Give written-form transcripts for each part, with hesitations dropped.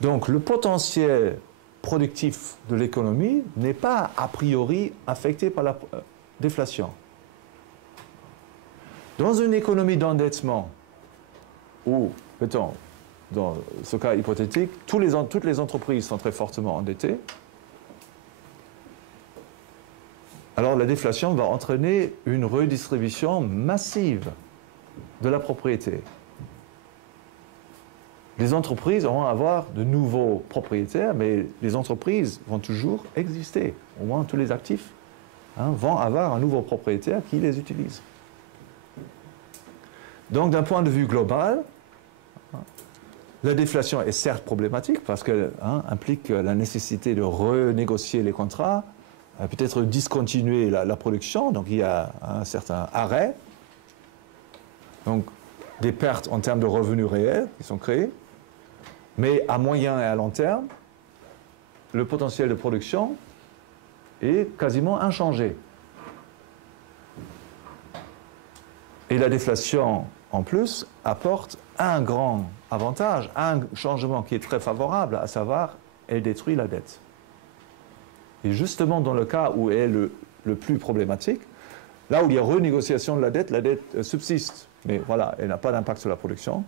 Donc le potentiel productif de l'économie n'est pas a priori affecté par la déflation. Dans une économie d'endettement, où, mettons, dans ce cas hypothétique, toutes les entreprises sont très fortement endettées, alors la déflation va entraîner une redistribution massive de la propriété. Les entreprises vont avoir de nouveaux propriétaires, mais les entreprises vont toujours exister. Au moins, tous les actifs vont avoir un nouveau propriétaire qui les utilise. Donc, d'un point de vue global, la déflation est certes problématique parce qu'elle implique la nécessité de renégocier les contrats, peut-être discontinuer la production, donc il y a un certain arrêt, donc des pertes en termes de revenus réels qui sont créés, mais à moyen et à long terme, le potentiel de production est quasiment inchangé. Et la déflation, en plus, apporte un grand avantage, un changement qui est très favorable, à savoir, elle détruit la dette. Et justement, dans le cas où elle est le plus problématique, là où il y a renégociation de la dette subsiste, mais voilà, elle n'a pas d'impact sur la production.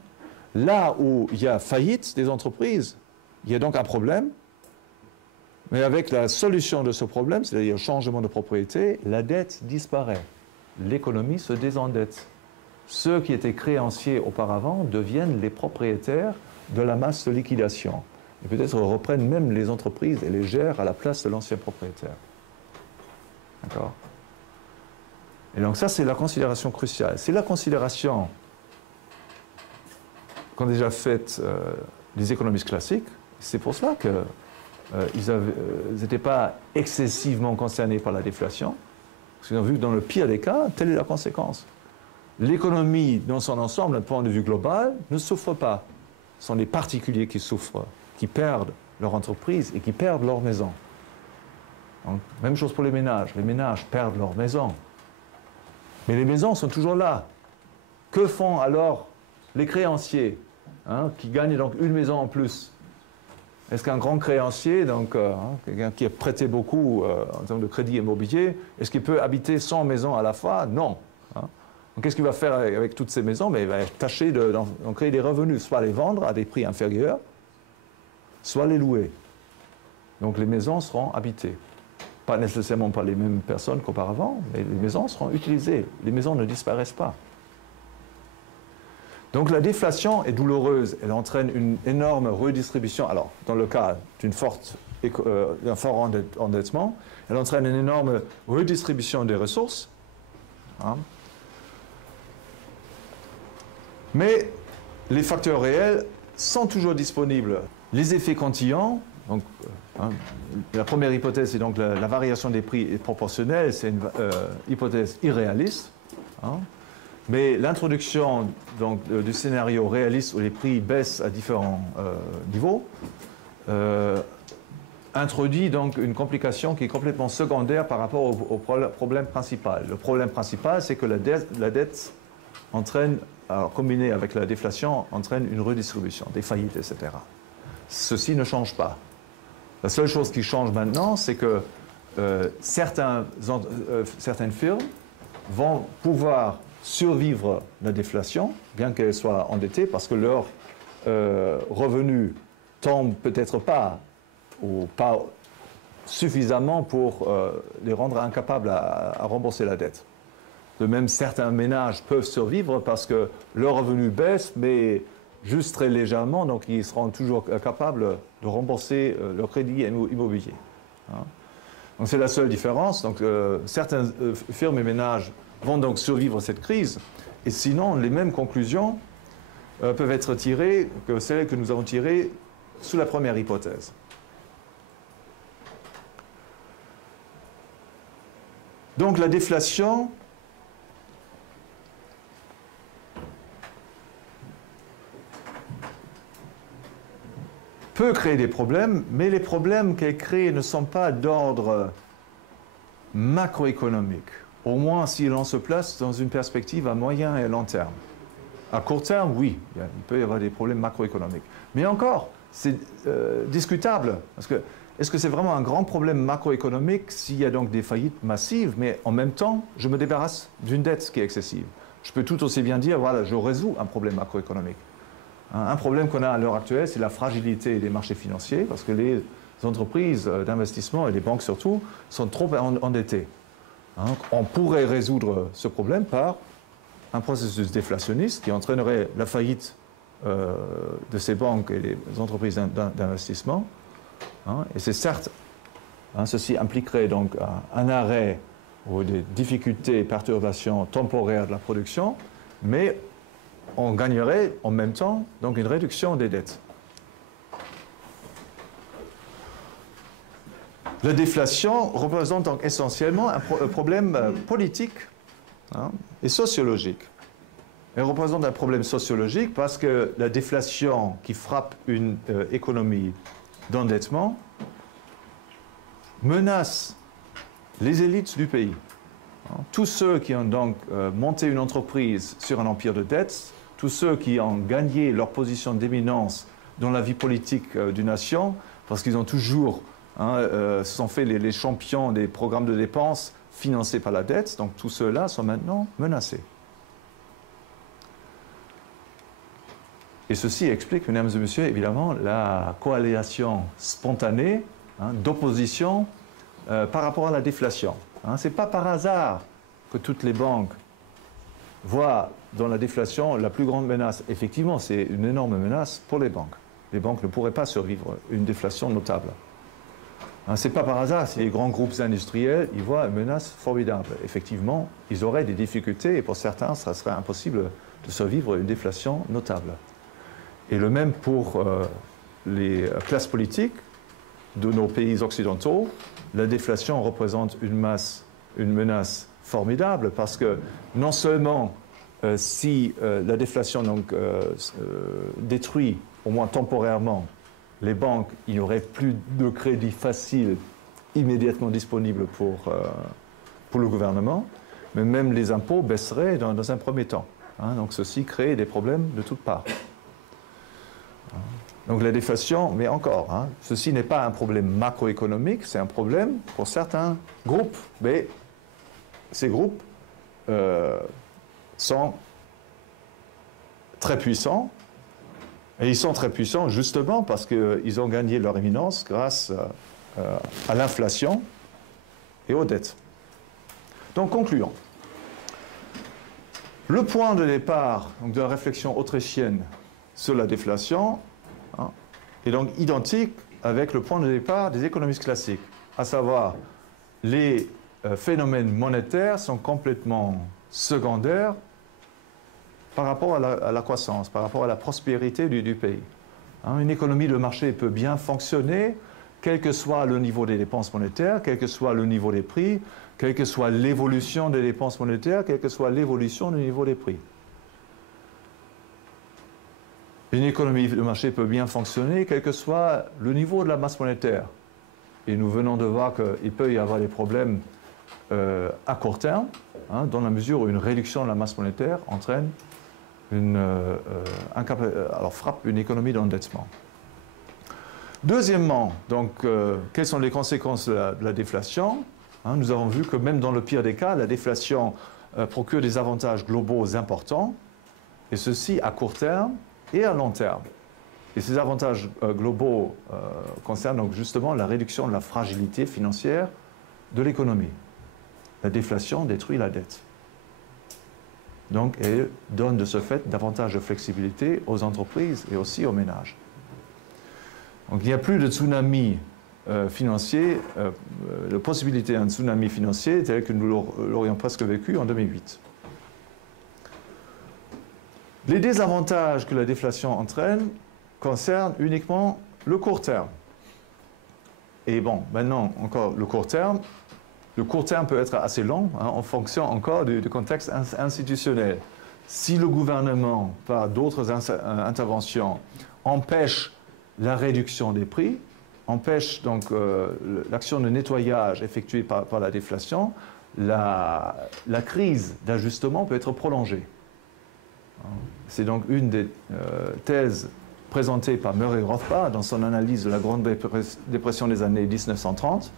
Là où il y a faillite des entreprises, il y a donc un problème, mais avec la solution de ce problème, c'est-à-dire changement de propriété, la dette disparaît. L'économie se désendette. Ceux qui étaient créanciers auparavant deviennent les propriétaires de la masse de liquidation. Et peut-être reprennent même les entreprises et les gèrent à la place de l'ancien propriétaire. D'accord ? Et donc ça, c'est la considération cruciale. C'est la considération qu'ont déjà faite les économistes classiques. C'est pour cela qu'ils n'étaient pas excessivement concernés par la déflation. Parce qu'ils ont vu que dans le pire des cas, telle est la conséquence. L'économie, dans son ensemble, d'un point de vue global, ne souffre pas. Ce sont les particuliers qui souffrent, qui perdent leur entreprise et qui perdent leur maison. Donc, même chose pour les ménages. Les ménages perdent leur maison. Mais les maisons sont toujours là. Que font alors les créanciers qui gagnent donc une maison en plus? Est-ce qu'un grand créancier, donc quelqu'un qui a prêté beaucoup en termes de crédit immobilier, est-ce qu'il peut habiter 100 maisons à la fois? Non. Donc qu'est-ce qu'il va faire avec toutes ces maisons? Mais il va tâcher d'en créer des revenus, soit les vendre à des prix inférieurs, soit les louer. Donc les maisons seront habitées. Pas nécessairement par les mêmes personnes qu'auparavant, mais les maisons seront utilisées. Les maisons ne disparaissent pas. Donc la déflation est douloureuse. Elle entraîne une énorme redistribution. Alors, dans le cas d'un fort endettement, elle entraîne une énorme redistribution des ressources. Mais les facteurs réels sont toujours disponibles. Les effets cantillons, donc, la première hypothèse, c'est donc la variation des prix est proportionnelle, c'est une hypothèse irréaliste. Mais l'introduction du scénario réaliste où les prix baissent à différents niveaux introduit donc une complication qui est complètement secondaire par rapport au problème principal. Le problème principal, c'est que la dette entraîne, alors, combinée avec la déflation, entraîne une redistribution, des faillites, etc. Ceci ne change pas. La seule chose qui change maintenant, c'est que certaines firmes vont pouvoir survivre la déflation, bien qu'elles soient endettées, parce que leurs revenus tombent peut-être pas, ou pas suffisamment pour les rendre incapables à rembourser la dette. De même, certains ménages peuvent survivre parce que leurs revenus baissent, mais juste très légèrement, donc ils seront toujours capables de rembourser leur crédit immobilier. Donc c'est la seule différence. Donc certaines firmes et ménages vont donc survivre cette crise, et sinon les mêmes conclusions peuvent être tirées que celles que nous avons tirées sous la première hypothèse. Donc la déflation peut créer des problèmes, mais les problèmes qu'elle crée ne sont pas d'ordre macroéconomique, au moins si l'on se place dans une perspective à moyen et à long terme. À court terme, oui, il peut y avoir des problèmes macroéconomiques. Mais encore, c'est discutable. Parce que, est-ce que c'est vraiment un grand problème macroéconomique s'il y a donc des faillites massives, mais en même temps, je me débarrasse d'une dette qui est excessive? Je peux tout aussi bien dire, voilà, je résous un problème macroéconomique. Un problème qu'on a à l'heure actuelle, c'est la fragilité des marchés financiers, parce que les entreprises d'investissement et les banques surtout sont trop endettées. On pourrait résoudre ce problème par un processus déflationniste qui entraînerait la faillite de ces banques et des entreprises d'investissement. Et c'est certes, ceci impliquerait donc un arrêt ou des difficultés, perturbations temporaires de la production, mais on gagnerait en même temps donc une réduction des dettes. La déflation représente donc essentiellement un problème politique et sociologique. Elle représente un problème sociologique parce que la déflation qui frappe une économie d'endettement menace les élites du pays. Tous ceux qui ont donc monté une entreprise sur un empire de dettes, tous ceux qui ont gagné leur position d'éminence dans la vie politique d'une nation, parce qu'ils ont toujours se sont fait les champions des programmes de dépenses financés par la dette, donc tous ceux-là sont maintenant menacés. Et ceci explique, mesdames et messieurs, évidemment, la coalition spontanée d'opposition par rapport à la déflation. Ce n'est pas par hasard que toutes les banques voient dans la déflation la plus grande menace. Effectivement, c'est une énorme menace pour les banques. Les banques ne pourraient pas survivre à une déflation notable. Ce n'est pas par hasard si les grands groupes industriels y voient une menace formidable. Effectivement, ils auraient des difficultés et pour certains, ça serait impossible de survivre à une déflation notable. Et le même pour les classes politiques de nos pays occidentaux. La déflation représente une menace formidable parce que non seulement si la déflation donc, détruit au moins temporairement les banques, il n'y aurait plus de crédit facile immédiatement disponible pour le gouvernement, mais même les impôts baisseraient dans un premier temps. Donc ceci crée des problèmes de toutes parts. Donc la déflation, mais encore, ceci n'est pas un problème macroéconomique, c'est un problème pour certains groupes. Mais ces groupes sont très puissants, et ils sont très puissants justement parce qu'ils ont gagné leur éminence grâce à l'inflation et aux dettes. Donc concluons. Le point de départ donc, de la réflexion autrichienne sur la déflation est donc identique avec le point de départ des économistes classiques, à savoir les phénomènes monétaires sont complètement secondaires par rapport à la croissance, par rapport à la prospérité du pays. Une économie de marché peut bien fonctionner, quel que soit le niveau des dépenses monétaires, quel que soit le niveau des prix, quelle que soit l'évolution des dépenses monétaires, quelle que soit l'évolution du niveau des prix. Une économie de marché peut bien fonctionner, quel que soit le niveau de la masse monétaire. Et nous venons de voir qu'il peut y avoir des problèmes à court terme, dans la mesure où une réduction de la masse monétaire entraîne frappe une économie d'endettement. Deuxièmement, donc, quelles sont les conséquences de la déflation? Nous avons vu que même dans le pire des cas, la déflation procure des avantages globaux importants, et ceci à court terme et à long terme. Et ces avantages globaux concernent donc justement la réduction de la fragilité financière de l'économie. La déflation détruit la dette. Donc, elle donne de ce fait davantage de flexibilité aux entreprises et aussi aux ménages. Donc, il n'y a plus de tsunami financier, de possibilité d'un tsunami financier tel que nous l'aurions presque vécu en 2008. Les désavantages que la déflation entraîne concernent uniquement le court terme. Et bon, maintenant, encore le court terme peut être assez long en fonction encore du contexte institutionnel. Si le gouvernement, par d'autres interventions, empêche la réduction des prix, empêche donc l'action de nettoyage effectuée par la déflation, la crise d'ajustement peut être prolongée. C'est donc une des thèses présentées par Murray Rothbard dans son analyse de la Grande Dépression des années 1930,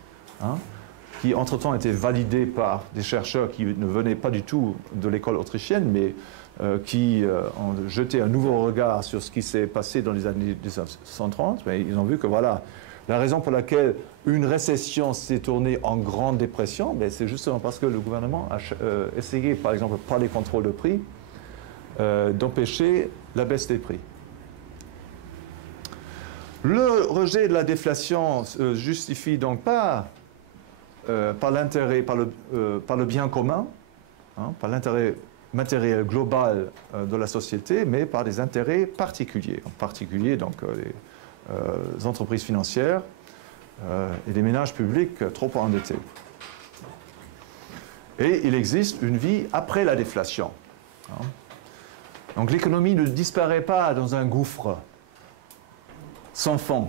qui entre-temps a été validée par des chercheurs qui ne venaient pas du tout de l'école autrichienne, mais qui ont jeté un nouveau regard sur ce qui s'est passé dans les années 1930. Mais ils ont vu que voilà, la raison pour laquelle une récession s'est tournée en grande dépression, c'est justement parce que le gouvernement a essayé, par exemple, par les contrôles de prix, d'empêcher la baisse des prix. Le rejet de la déflation se justifie donc pas par l'intérêt, par le bien commun, par l'intérêt matériel global de la société, mais par des intérêts particuliers, en particulier donc les entreprises financières et les ménages publics trop endettés. Et il existe une vie après la déflation. Donc l'économie ne disparaît pas dans un gouffre sans fond.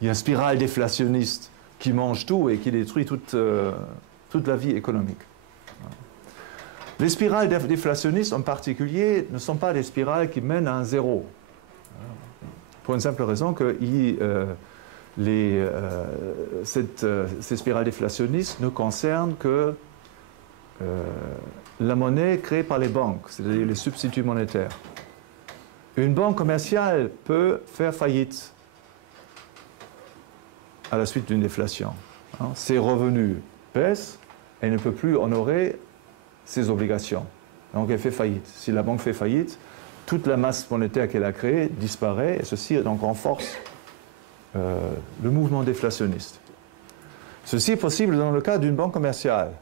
Il y a une spirale déflationniste qui mange tout et qui détruit toute la vie économique. Les spirales déflationnistes en particulier ne sont pas des spirales qui mènent à un zéro. Pour une simple raison que ces spirales déflationnistes ne concernent que la monnaie créée par les banques, c'est-à-dire les substituts monétaires. Une banque commerciale peut faire faillite à la suite d'une déflation. Ses revenus baissent, elle ne peut plus honorer ses obligations. Donc elle fait faillite. Si la banque fait faillite, toute la masse monétaire qu'elle a créée disparaît, et ceci donc renforce le mouvement déflationniste. Ceci est possible dans le cas d'une banque commerciale.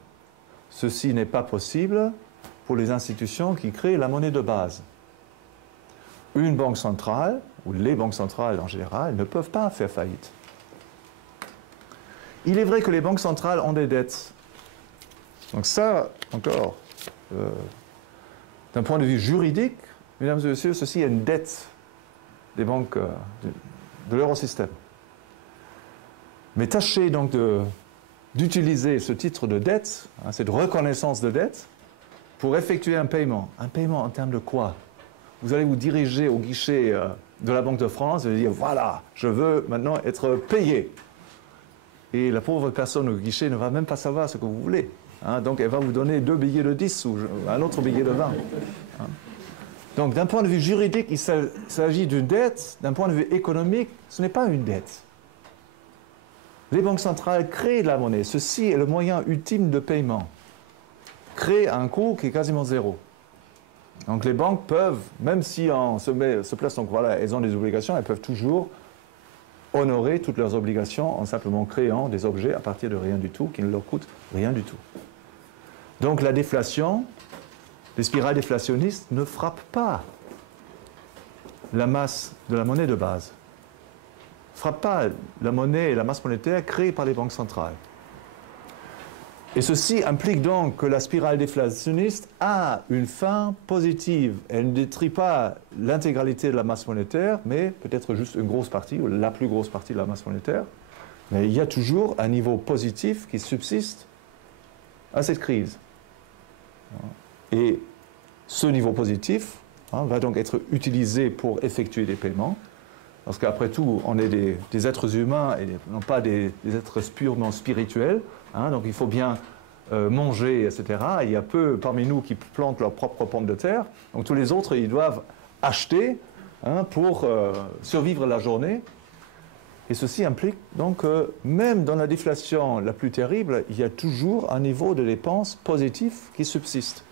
Ceci n'est pas possible pour les institutions qui créent la monnaie de base. Une banque centrale, ou les banques centrales en général, ne peuvent pas faire faillite. Il est vrai que les banques centrales ont des dettes. Donc ça, encore, d'un point de vue juridique, mesdames et messieurs, ceci est une dette des banques de l'eurosystème. Mais tâchez donc d'utiliser ce titre de dette, cette reconnaissance de dette, pour effectuer un paiement. Un paiement en termes de quoi? Vous allez vous diriger au guichet de la Banque de France et dire, voilà, je veux maintenant être payé. Et la pauvre personne au guichet ne va même pas savoir ce que vous voulez. Donc elle va vous donner 2 billets de 10 ou un autre billet de 20. Donc d'un point de vue juridique, il s'agit d'une dette. D'un point de vue économique, ce n'est pas une dette. Les banques centrales créent de la monnaie. Ceci est le moyen ultime de paiement. Créer un coût qui est quasiment zéro. Donc les banques peuvent, même si on se place, donc voilà, elles ont des obligations, elles peuvent toujours honorer toutes leurs obligations en simplement créant des objets à partir de rien du tout, qui ne leur coûtent rien du tout. Donc la déflation, les spirales déflationnistes ne frappent pas la masse de la monnaie de base. Ne frappent pas la monnaie et la masse monétaire créées par les banques centrales. Et ceci implique donc que la spirale déflationniste a une fin positive. Elle ne détruit pas l'intégralité de la masse monétaire, mais peut-être juste une grosse partie, ou la plus grosse partie de la masse monétaire. Mais il y a toujours un niveau positif qui subsiste à cette crise. Et ce niveau positif va donc être utilisé pour effectuer des paiements. Parce qu'après tout, on est des êtres humains et non pas des êtres purement spirituels. Donc il faut bien manger, etc. Il y a peu parmi nous qui plantent leurs propres pommes de terre. Donc tous les autres, ils doivent acheter pour survivre la journée. Et ceci implique donc que même dans la déflation la plus terrible, il y a toujours un niveau de dépenses positif qui subsiste.